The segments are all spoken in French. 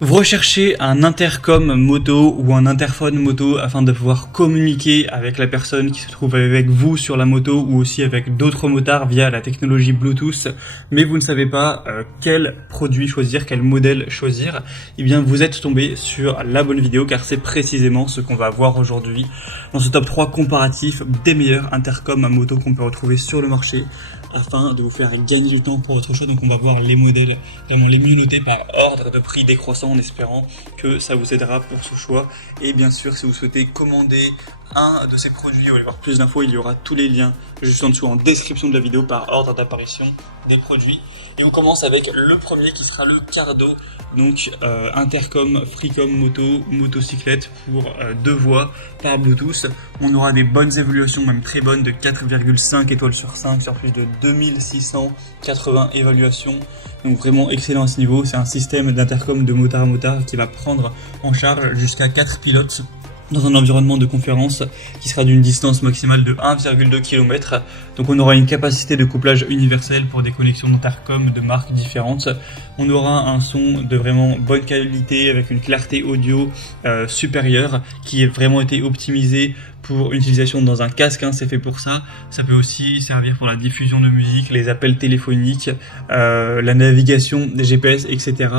Vous recherchez un intercom moto ou un interphone moto afin de pouvoir communiquer avec la personne qui se trouve avec vous sur la moto ou aussi avec d'autres motards via la technologie Bluetooth, mais vous ne savez pas quel produit choisir, quel modèle choisir. Eh bien, vous êtes tombé sur la bonne vidéo car c'est précisément ce qu'on va voir aujourd'hui dans ce top 3 comparatif des meilleurs intercoms moto qu'on peut retrouver sur le marché, afin de vous faire gagner du temps pour votre choix. Donc on va voir les modèles vraiment les mieux notés par ordre de prix décroissant en espérant que ça vous aidera pour ce choix. Et bien sûr, si vous souhaitez commander un de ces produits ou aller voir plus d'infos, il y aura tous les liens juste en dessous en description de la vidéo par ordre d'apparition des produits. Et on commence avec le premier qui sera le Cardo, donc intercom Freecom moto, motocyclette pour 2 voies par Bluetooth. On aura des bonnes évaluations, même très bonnes, de 4,5 étoiles sur 5 sur plus de 2680 évaluations. Donc vraiment excellent à ce niveau. C'est un système d'intercom de motard à motard qui va prendre en charge jusqu'à 4 pilotes dans un environnement de conférence qui sera d'une distance maximale de 1,2 km. Donc on aura une capacité de couplage universelle pour des connexions d'intercom de marques différentes. On aura un son de vraiment bonne qualité avec une clarté audio supérieure qui a vraiment été optimisée pour une utilisation dans un casque, c'est fait pour ça. Ça peut aussi servir pour la diffusion de musique, les appels téléphoniques, la navigation des GPS, etc.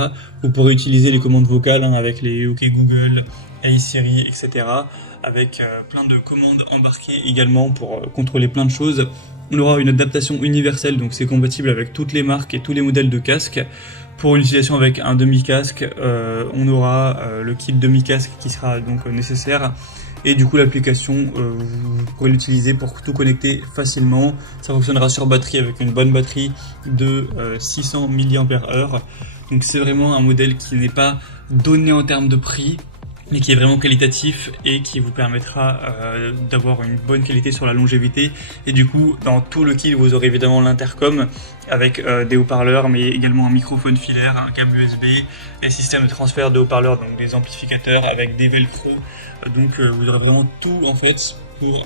Vous pourrez utiliser les commandes vocales avec les OK Google, Hey Siri, etc. avec plein de commandes embarquées également pour contrôler plein de choses. On aura une adaptation universelle, donc c'est compatible avec toutes les marques et tous les modèles de casques. Pour une utilisation avec un demi-casque, on aura le kit demi-casque qui sera donc nécessaire. Et du coup l'application, vous pourrez l'utiliser pour tout connecter facilement. Ça fonctionnera sur batterie avec une bonne batterie de 600 mAh. Donc c'est vraiment un modèle qui n'est pas donné en termes de prix, mais qui est vraiment qualitatif et qui vous permettra d'avoir une bonne qualité sur la longévité. Et du coup, dans tout le kit, vous aurez évidemment l'intercom avec des haut-parleurs, mais également un microphone filaire, un câble USB, et système de transfert de haut-parleurs, donc des amplificateurs avec des velcro. Donc vous aurez vraiment tout en fait pour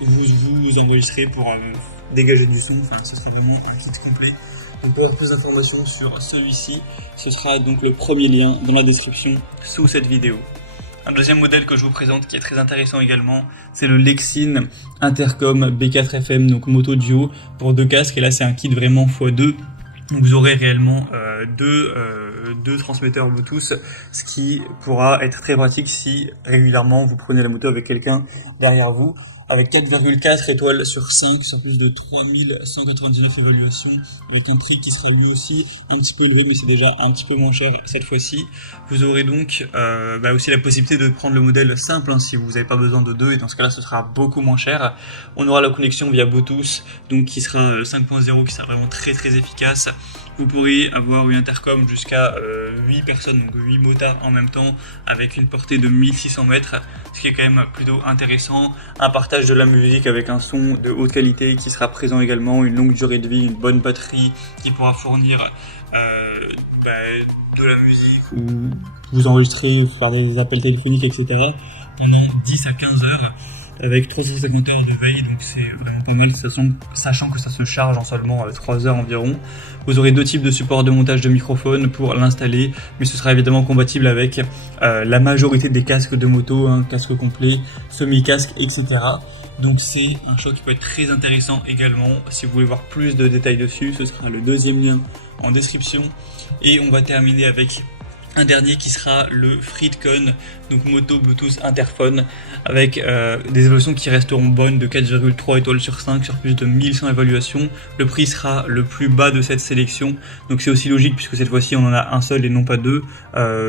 vous enregistrer, pour dégager du son. Enfin, ce sera vraiment un kit complet. Donc pour avoir plus d'informations sur celui-ci, ce sera donc le premier lien dans la description sous cette vidéo. Un deuxième modèle que je vous présente qui est très intéressant également, c'est le Lexin Intercom B4FM, donc moto duo pour 2 casques. Et là c'est un kit vraiment x2. Donc vous aurez réellement deux transmetteurs Bluetooth, ce qui pourra être très pratique si régulièrement vous prenez la moto avec quelqu'un derrière vous. Avec 4,4 étoiles sur 5 sur plus de 3199 évaluations, avec un prix qui sera lui aussi un petit peu élevé, mais c'est déjà un petit peu moins cher cette fois-ci. Vous aurez donc aussi la possibilité de prendre le modèle simple si vous n'avez pas besoin de 2, et dans ce cas-là ce sera beaucoup moins cher. On aura la connexion via Bluetooth, donc qui sera 5.0, qui sera vraiment très très efficace. Vous pourrez avoir une intercom jusqu'à 8 personnes, donc 8 motards en même temps, avec une portée de 1600 mètres, ce qui est quand même plutôt intéressant. Un partage de la musique avec un son de haute qualité qui sera présent également, une longue durée de vie, une bonne batterie qui pourra fournir de la musique ou vous enregistrer, faire des appels téléphoniques, etc. pendant 10 à 15 heures. Avec 350 heures de veille, donc c'est vraiment pas mal, sachant que ça se charge en seulement 3 heures environ. Vous aurez 2 types de supports de montage de microphone pour l'installer, mais ce sera évidemment compatible avec la majorité des casques de moto, casque complet, semi-casque, etc. Donc c'est un choix qui peut être très intéressant également. Si vous voulez voir plus de détails dessus, ce sera le deuxième lien en description. Et on va terminer avec un dernier qui sera le Freecom, donc moto Bluetooth interphone, avec des évaluations qui resteront bonnes de 4,3 étoiles sur 5 sur plus de 1100 évaluations. Le prix sera le plus bas de cette sélection, donc c'est aussi logique puisque cette fois-ci on en a un seul et non pas 2,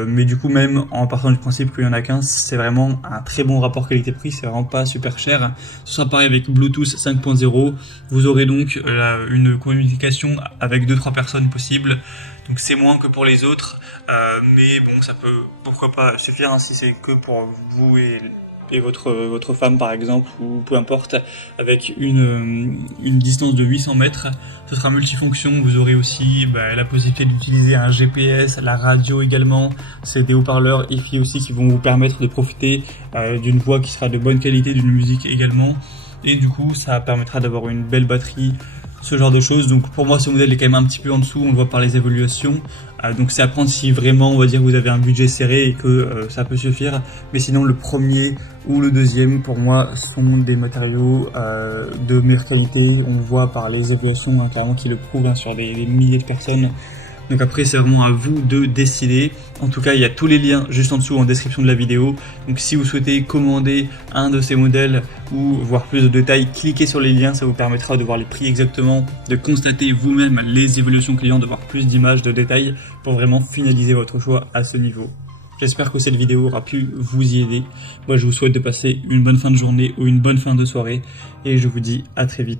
mais du coup même en partant du principe qu'il y en a qu'un, c'est vraiment un très bon rapport qualité-prix, c'est vraiment pas super cher. Ce sera pareil avec Bluetooth 5.0, vous aurez donc une communication avec 2-3 personnes possible. Donc c'est moins que pour les autres, mais bon, ça peut pourquoi pas suffire si c'est que pour vous et votre femme par exemple, ou peu importe, avec une distance de 800 mètres. Ce sera multifonction, vous aurez aussi la possibilité d'utiliser un GPS, la radio également, c'est des haut-parleurs EFI aussi qui vont vous permettre de profiter d'une voix qui sera de bonne qualité, d'une musique également, et du coup ça permettra d'avoir une belle batterie ce genre de choses. Donc pour moi ce modèle est quand même un petit peu en dessous, on le voit par les évaluations. Donc c'est à prendre si vraiment on va dire vous avez un budget serré et que ça peut suffire. Mais sinon le premier ou le deuxième pour moi sont des matériaux de meilleure qualité. On voit par les évaluations clairement qui le prouvent sur des milliers de personnes. Donc après c'est vraiment à vous de décider. En tout cas il y a tous les liens juste en dessous en description de la vidéo. Donc si vous souhaitez commander un de ces modèles ou voir plus de détails, cliquez sur les liens, ça vous permettra de voir les prix exactement, de constater vous-même les évolutions clients, de voir plus d'images, de détails pour vraiment finaliser votre choix à ce niveau. J'espère que cette vidéo aura pu vous y aider. Moi je vous souhaite de passer une bonne fin de journée ou une bonne fin de soirée et je vous dis à très vite.